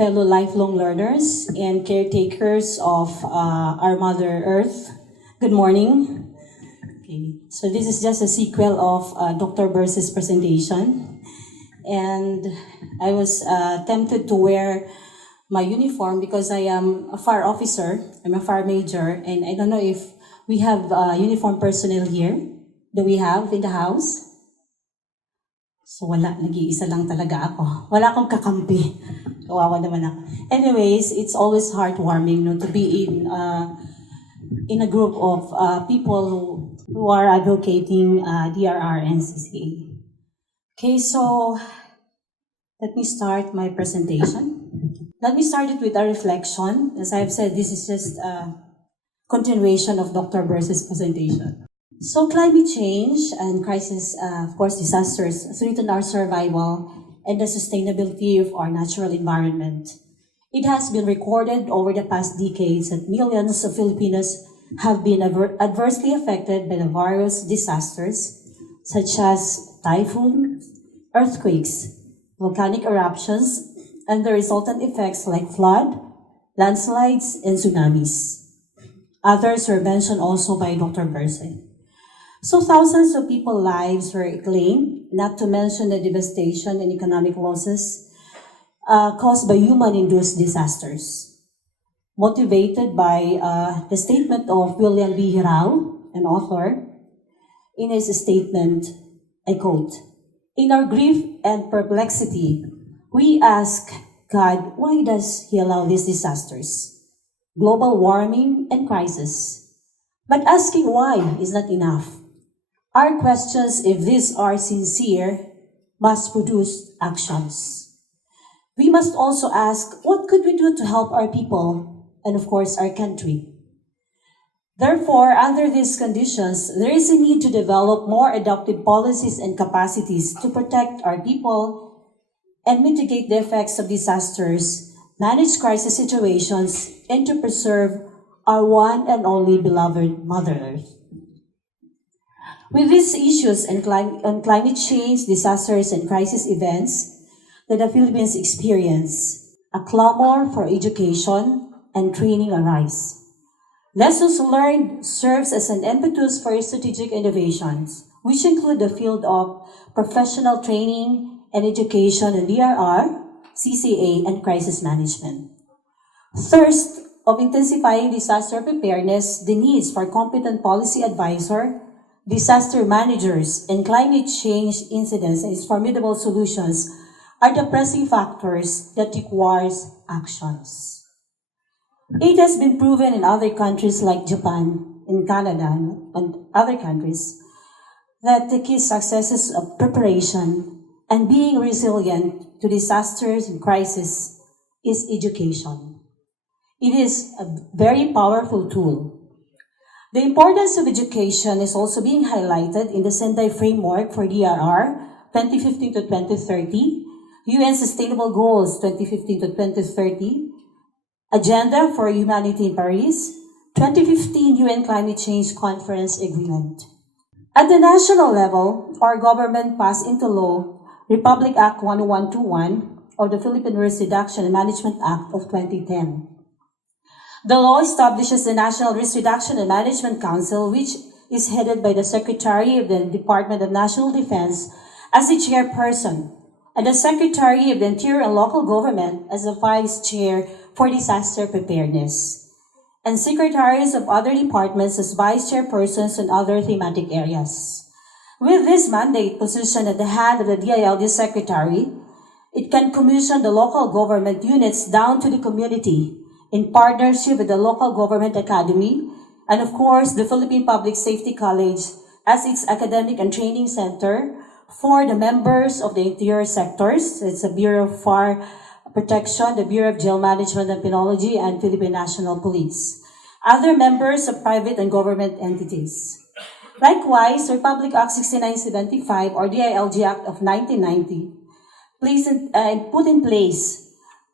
fellow lifelong learners and caretakers of our Mother Earth. Good morning. Okay. So this is just a sequel of Dr. Burse's presentation. And I was tempted to wear my uniform because I am a fire officer. I'm a fire major, and I don't know if we have uniform personnel here. Do we have in the house? So wala, nag-iisa lang talaga ako. Wala akong kakampi. Kawawa naman ako. Anyways, it's always heartwarming to be in a group of people who are advocating DRR and CCA. Okay, so let me start my presentation. Let me start it with a reflection. As I've said, this is just a continuation of Dr. Burse's presentation. So climate change and crisis, of course, disasters threaten our survival and the sustainability of our natural environment. It has been recorded over the past decades that millions of Filipinos have been adversely affected by the various disasters such as typhoons, earthquakes, volcanic eruptions, and the resultant effects like flood, landslides, and tsunamis. Others were mentioned also by Dr. Burse. So thousands of people's lives were claimed, not to mention the devastation and economic losses caused by human-induced disasters. Motivated by the statement of William B. Hirao, an author, in his statement, I quote, "In our grief and perplexity, we ask God, why does He allow these disasters, global warming and crisis? But asking why is not enough. Our questions, if these are sincere, must produce actions. We must also ask, what could we do to help our people and, of course, our country? Therefore, under these conditions, there is a need to develop more adaptive policies and capacities to protect our people and mitigate the effects of disasters, manage crisis situations, and to preserve our one and only beloved Mother Earth." With these issues on climate change, disasters, and crisis events that the Philippines experience, a clamor for education and training arise. Lessons learned serves as an impetus for strategic innovations, which include the field of professional training and education in DRR, CCA, and crisis management. Thirst of intensifying disaster preparedness, the needs for competent policy advisor, disaster managers, and climate change incidents and its formidable solutions are the pressing factors that requires actions. It has been proven in other countries like Japan, in Canada, and other countries that the key successes of preparation and being resilient to disasters and crises is education. It is a very powerful tool. The importance of education is also being highlighted in the Sendai Framework for DRR 2015 to 2030, UN Sustainable Goals 2015 to 2030, Agenda for Humanity in Paris, 2015 UN Climate Change Conference Agreement. At the national level, our government passed into law Republic Act 10121 or the Philippine Risk Reduction and Management Act of 2010. The law establishes the National Risk Reduction and Management Council, which is headed by the Secretary of the Department of National Defense as the chairperson, and the Secretary of the Interior and Local Government as the vice chair for disaster preparedness, and secretaries of other departments as vice chairpersons in other thematic areas. With this mandate position at the head of the DILG Secretary, it can commission the local government units down to the community in partnership with the local government academy, and of course, the Philippine Public Safety College as its academic and training center for the members of the interior sectors. It's the Bureau of Fire Protection, the Bureau of Jail Management and Penology, and Philippine National Police. Other members of private and government entities. Likewise, Republic Act 6975 or DILG Act of 1990 put in place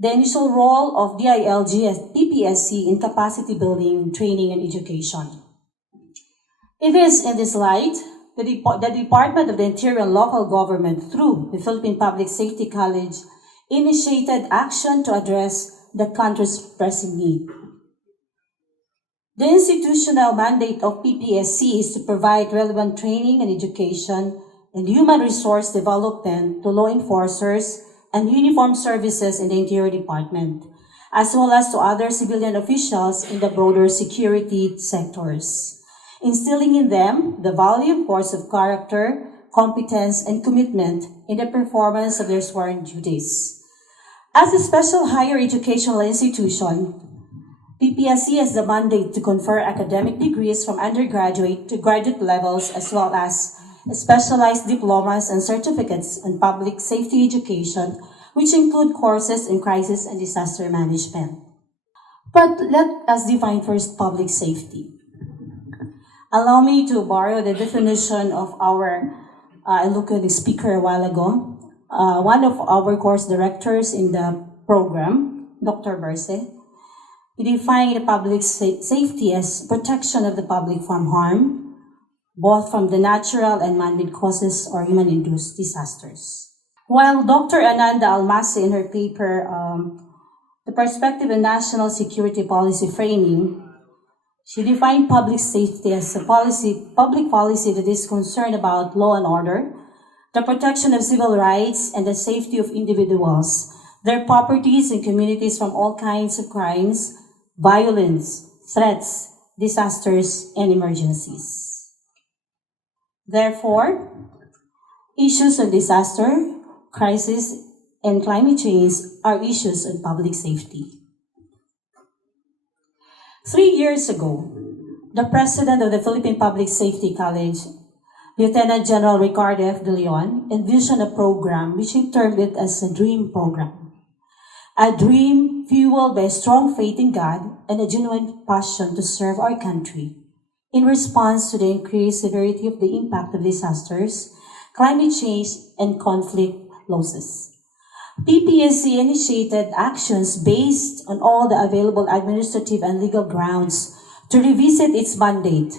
the initial role of DILG as PPSC in capacity building, training, and education. It is in this light that the Department of the Interior and Local Government, through the Philippine Public Safety College, initiated action to address the country's pressing need. The institutional mandate of PPSC is to provide relevant training and education and human resource development to law enforcers and uniformed services in the Interior Department, as well as to other civilian officials in the broader security sectors, instilling in them the value and force of character, competence, and commitment in the performance of their sworn duties. As a special higher educational institution, PPSC has the mandate to confer academic degrees from undergraduate to graduate levels, as well as specialized diplomas and certificates in public safety education, which include courses in crisis and disaster management. But let us define first public safety. Allow me to borrow the definition of our eloquent speaker a while ago. One of our course directors in the program, Dr. Berse, he defined the public safety as protection of the public from harm, both from the natural and man-made causes or human-induced disasters. While Dr. Ananda Almasi in her paper, The Perspective in National Security Policy Framing, she defined public safety as a public policy that is concerned about law and order, the protection of civil rights, and the safety of individuals, their properties, and communities from all kinds of crimes, violence, threats, disasters, and emergencies. Therefore, issues of disaster, crisis, and climate change are issues of public safety. 3 years ago, the president of the Philippine Public Safety College, Lieutenant General Ricardo F. De Leon, envisioned a program which he termed it as a dream program. A dream fueled by a strong faith in God and a genuine passion to serve our country in response to the increased severity of the impact of disasters, climate change, and conflict losses. PPSC initiated actions based on all the available administrative and legal grounds to revisit its mandate,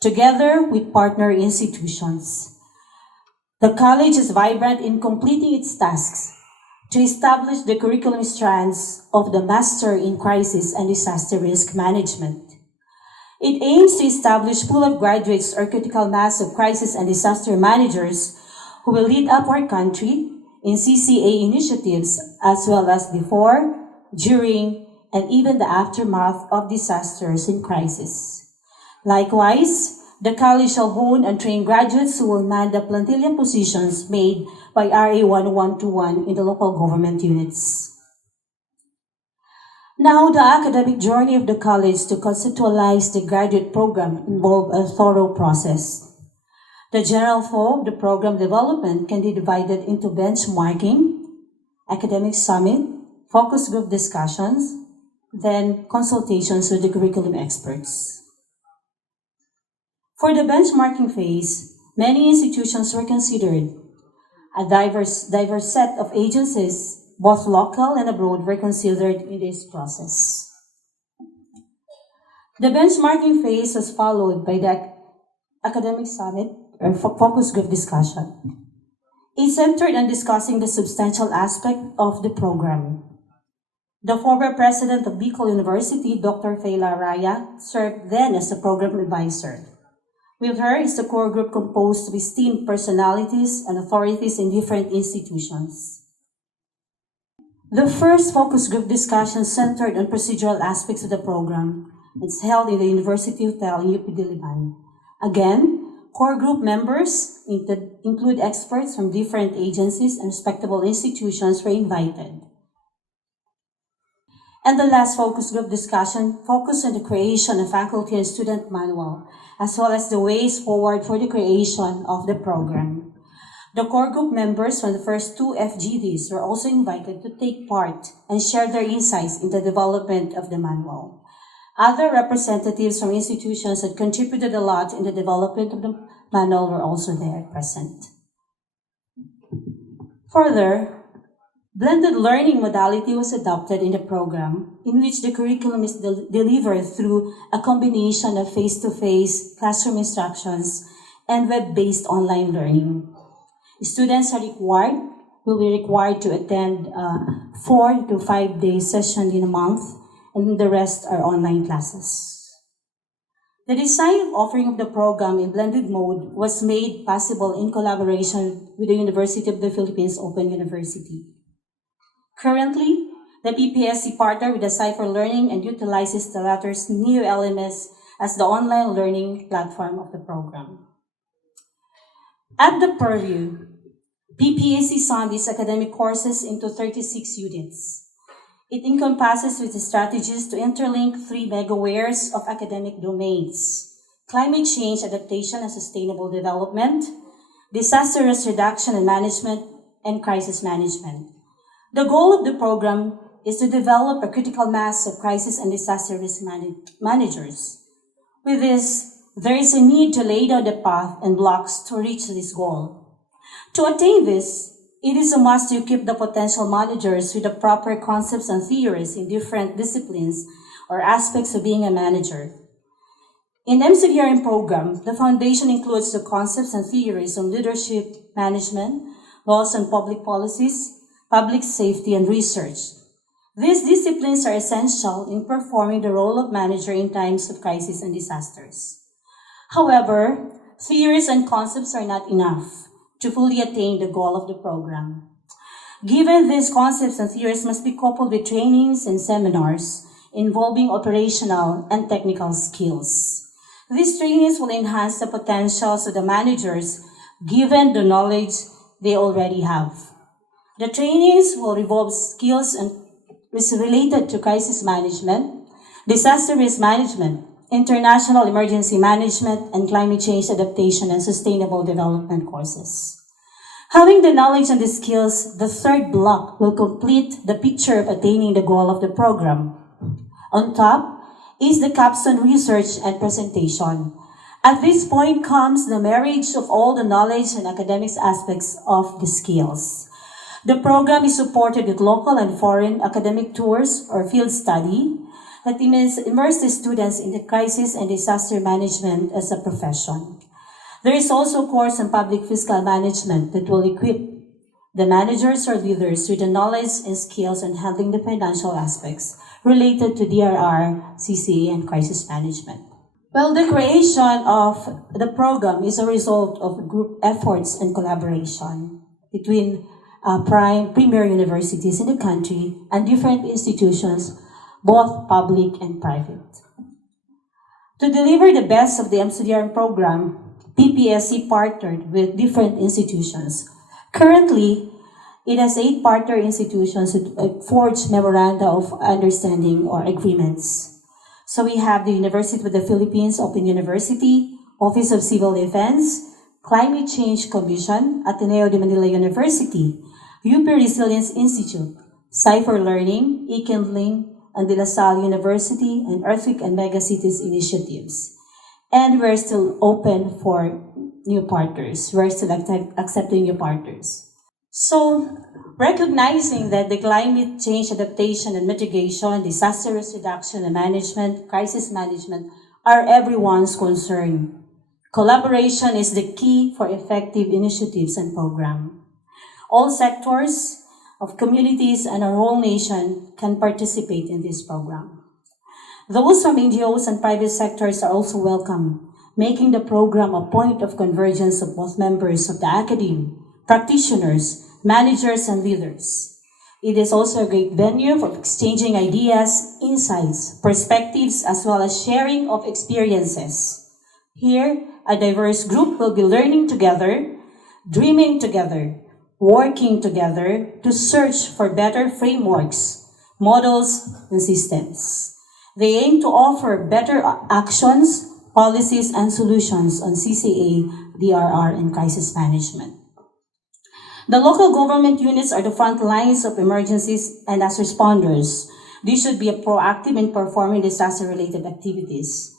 together with partner institutions. The college is vibrant in completing its tasks to establish the curriculum strands of the Master in Crisis and Disaster Risk Management. It aims to establish pool of graduates or critical mass of crisis and disaster managers who will lead up our country in CCA initiatives, as well as before, during, and even the aftermath of disasters and crisis. Likewise, the college shall hone and train graduates who will man the plantillion positions made by RA 1121 in the local government units. Now, the academic journey of the college to conceptualize the graduate program involved a thorough process. The general flow of the program development can be divided into benchmarking, academic summit, focus group discussions, then consultations with the curriculum experts. For the benchmarking phase, many institutions were considered. A diverse set of agencies, both local and abroad, were considered in this process. The benchmarking phase was followed by the academic summit or focus group discussion. It centered on discussing the substantial aspect of the program. The former president of Bicol University, Dr. Fela Raya, served then as a program advisor. With her is the core group composed of esteemed personalities and authorities in different institutions. The first focus group discussion centered on procedural aspects of the program. It's held in the University Hotel in UP Diliman. Again, core group members include experts from different agencies and respectable institutions were invited. And the last focus group discussion focused on the creation of faculty and student manual, as well as the ways forward for the creation of the program. The core group members from the first 2 FGDs were also invited to take part and share their insights in the development of the manual. Other representatives from institutions that contributed a lot in the development of the manual were also there present. Further, blended learning modality was adopted in the program, in which the curriculum is delivered through a combination of face-to-face classroom instructions and web-based online learning. Students are required will be required to attend 4 to 5 day session in a month, and the rest are online classes. The design of offering of the program in blended mode was made possible in collaboration with the University of the Philippines Open University. Currently, the PPSC partner with the Cipher Learning and utilizes the latter's new LMS as the online learning platform of the program. At the purview, PPSC summed its academic courses into 36 units. It encompasses with the strategies to interlink 3 megawares of academic domains: climate change adaptation and sustainable development, disaster risk reduction and management, and crisis management. The goal of the program is to develop a critical mass of crisis and disaster risk managers. With this, there is a need to lay down the path and blocks to reach this goal. To attain this, it is a must to equip the potential managers with the proper concepts and theories in different disciplines or aspects of being a manager. In MCDRM program, the foundation includes the concepts and theories on leadership, management, laws and public policies, public safety, and research. These disciplines are essential in performing the role of manager in times of crisis and disasters. However, theories and concepts are not enough to fully attain the goal of the program. Given these concepts and theories must be coupled with trainings and seminars involving operational and technical skills. These trainings will enhance the potentials of the managers given the knowledge they already have. The trainings will involve skills and related to crisis management, disaster risk management, international emergency management, and climate change adaptation and sustainable development courses. Having the knowledge and the skills, the third block will complete the picture of attaining the goal of the program. On top is the Capstone research and presentation. At this point comes the marriage of all the knowledge and academics aspects of the skills. The program is supported with local and foreign academic tours or field study that immerse the students in the crisis and disaster management as a profession. There is also a course on public fiscal management that will equip the managers or leaders with the knowledge and skills in handling the financial aspects related to DRR, CCA, and crisis management. Well, the creation of the program is a result of group efforts and collaboration between premier universities in the country and different institutions, both public and private. To deliver the best of the MCDRM program, PPSC partnered with different institutions. Currently, it has 8 partner institutions that forged memoranda of understanding or agreements. So we have the University of the Philippines Open University, Office of Civil Defense, Climate Change Commission, Ateneo de Manila University, UP Resilience Institute, Cipher Learning, eKindling, and De La Salle University, and Earthquake and Megacities initiatives. And we're still open for new partners. We're still accepting new partners. So, recognizing that the climate change adaptation and mitigation, disaster risk reduction and management, crisis management are everyone's concern. Collaboration is the key for effective initiatives and programs. All sectors of communities and our whole nation can participate in this program. Those from NGOs and private sectors are also welcome, making the program a point of convergence of both members of the academy, practitioners, managers, and leaders. It is also a great venue for exchanging ideas, insights, perspectives, as well as sharing of experiences. Here, a diverse group will be learning together, dreaming together, working together to search for better frameworks, models, and systems. They aim to offer better actions, policies, and solutions on CCA, DRR, and crisis management. The local government units are the front lines of emergencies, and as responders, they should be proactive in performing disaster-related activities.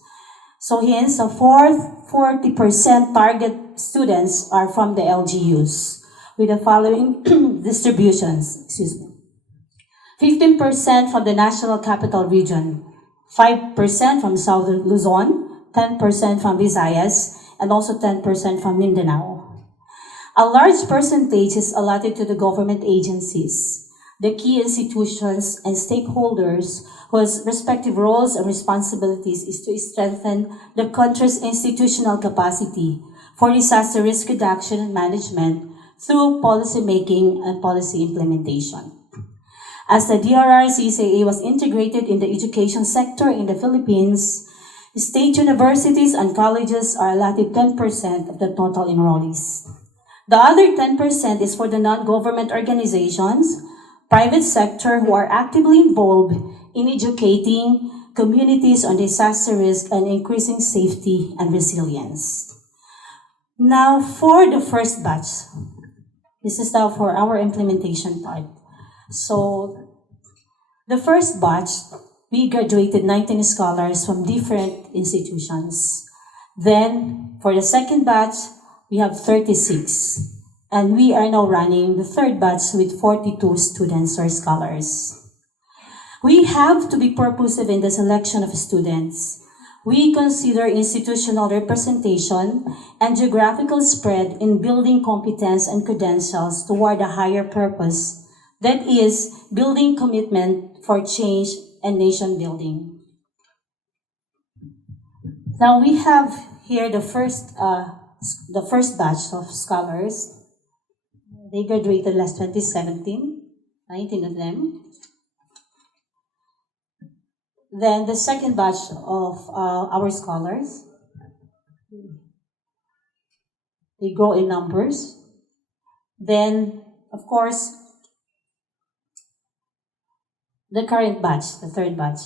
So hence, 40% target students are from the LGUs, with the following distributions, 15% from the National Capital Region, 5% from Southern Luzon, 10% from Visayas, and also 10% from Mindanao. A large percentage is allotted to the government agencies, the key institutions and stakeholders whose respective roles and responsibilities is to strengthen the country's institutional capacity for disaster risk reduction and management through policy making and policy implementation. As the DRR-CSAA was integrated in the education sector in the Philippines, state universities and colleges are allotted 10% of the total enrollees. The other 10% is for the non-government organizations, private sector who are actively involved in educating communities on disaster risk and increasing safety and resilience. Now for the first batch. This is now for our implementation part. So the first batch, we graduated 19 scholars from different institutions. Then for the second batch, we have 36. And we are now running the third batch with 42 students or scholars. We have to be purposive in the selection of students. We consider institutional representation and geographical spread in building competence and credentials toward a higher purpose, that is, building commitment for change and nation building. Now we have here the first batch of scholars. They graduated last 2017, 19 of them. Then the second batch of our scholars, they grow in numbers. Then, of course, the current batch, the third batch.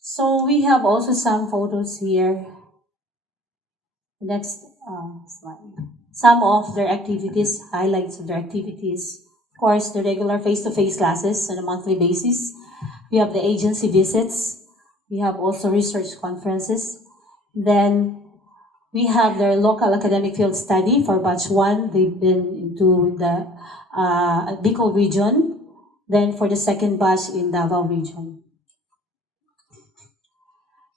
So we have also some photos here. Next slide. Some of their activities, highlights of their activities. Of course, the regular face-to-face classes on a monthly basis. We have the agency visits. We have also research conferences. Then we have their local academic field study for batch 1. They've been into the Bicol region. Then for the second batch in Davao region.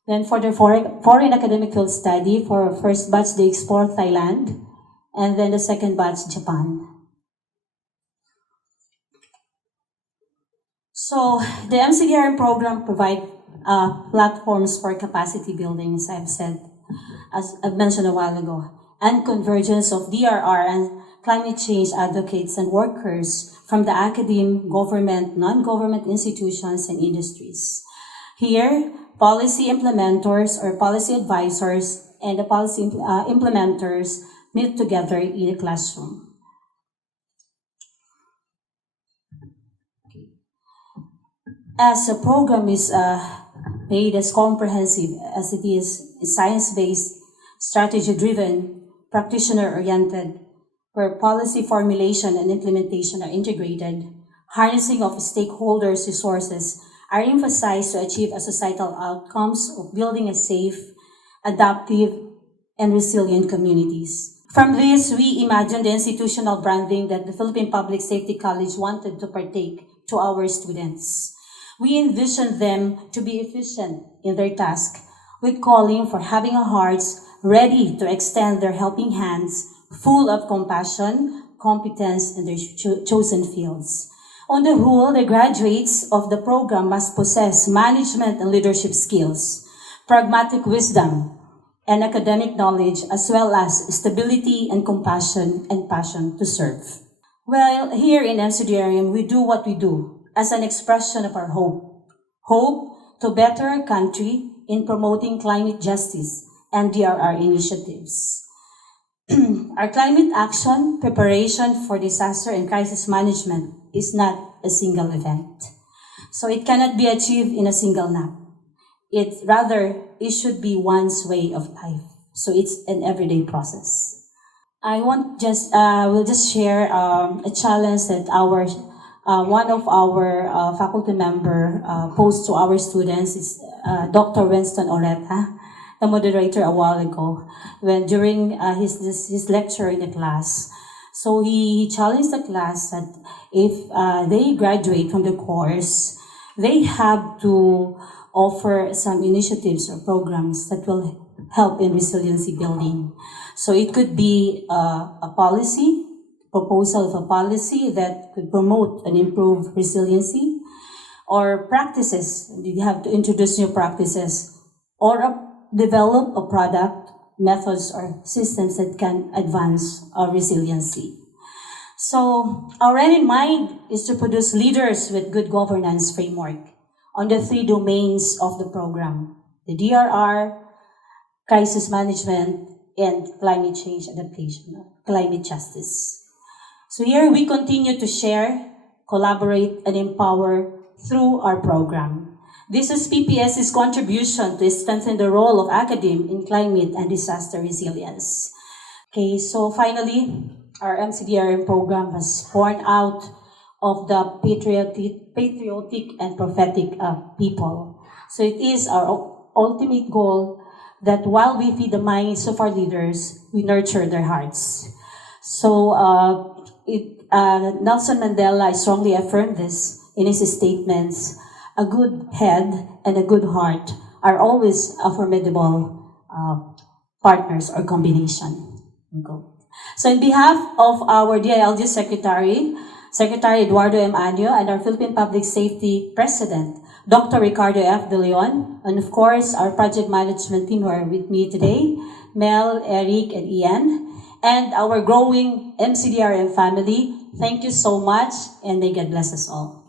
Then for the foreign academic field study, for first batch, they explored Thailand. And then the second batch, Japan. So the MCDRM program provide platforms for capacity building, as I've said, as I've mentioned a while ago, and convergence of DRR and climate change advocates and workers from the academe, government, non-government institutions, and industries. Here, policy implementers or policy advisors and the policy implementers meet together in a classroom. As a program is made as comprehensive as it is science-based, strategy-driven, practitioner-oriented, where policy formulation and implementation are integrated, harnessing of stakeholders' resources are emphasized to achieve a societal outcomes of building a safe, adaptive, and resilient communities. From this, we imagine the institutional branding that the Philippine Public Safety College wanted to partake to our students. We envision them to be efficient in their task, with calling for having a hearts ready to extend their helping hands, full of compassion, competence in their chosen fields. On the whole, the graduates of the program must possess management and leadership skills, pragmatic wisdom, and academic knowledge, as well as stability and compassion and passion to serve. Well, here in MCDRM, we do what we do as an expression of our hope. Hope to better our country in promoting climate justice and DRR initiatives. Our climate action, preparation for disaster and crisis management is not a single event. So it cannot be achieved in a single nap. It should be one's way of life. So it's an everyday process. I will just share a challenge that one of our faculty member posed to our students. Is Dr. Winston Oreta, the moderator a while ago, when during his lecture in the class. So he challenged the class that if they graduate from the course, they have to offer some initiatives or programs that will help in resiliency building. So it could be a policy, proposal of a policy that could promote and improve resiliency, or practices. You have to introduce new practices, or develop a product, methods, or systems that can advance our resiliency. So our end in mind is to produce leaders with good governance framework on the 3 domains of the program: the DRR, crisis management, and climate change adaptation, climate justice. So here we continue to share, collaborate, and empower through our program. This is PPSC's contribution to strengthen the role of academe in climate and disaster resilience. Okay, so finally, our MCDRM program has born out of the patriotic and prophetic people. So it is our ultimate goal that while we feed the minds of our leaders, we nurture their hearts. So Nelson Mandela, I strongly affirm this in his statements: a good head and a good heart are always a formidable partners or combination. So on behalf of our DILG Secretary Eduardo M. Anyo, and our Philippine Public Safety President, Dr. Ricardo F. De Leon, and of course our project management team who are with me today, Mel, Eric, and Ian, and our growing MCDRM family, thank you so much, and may God bless us all.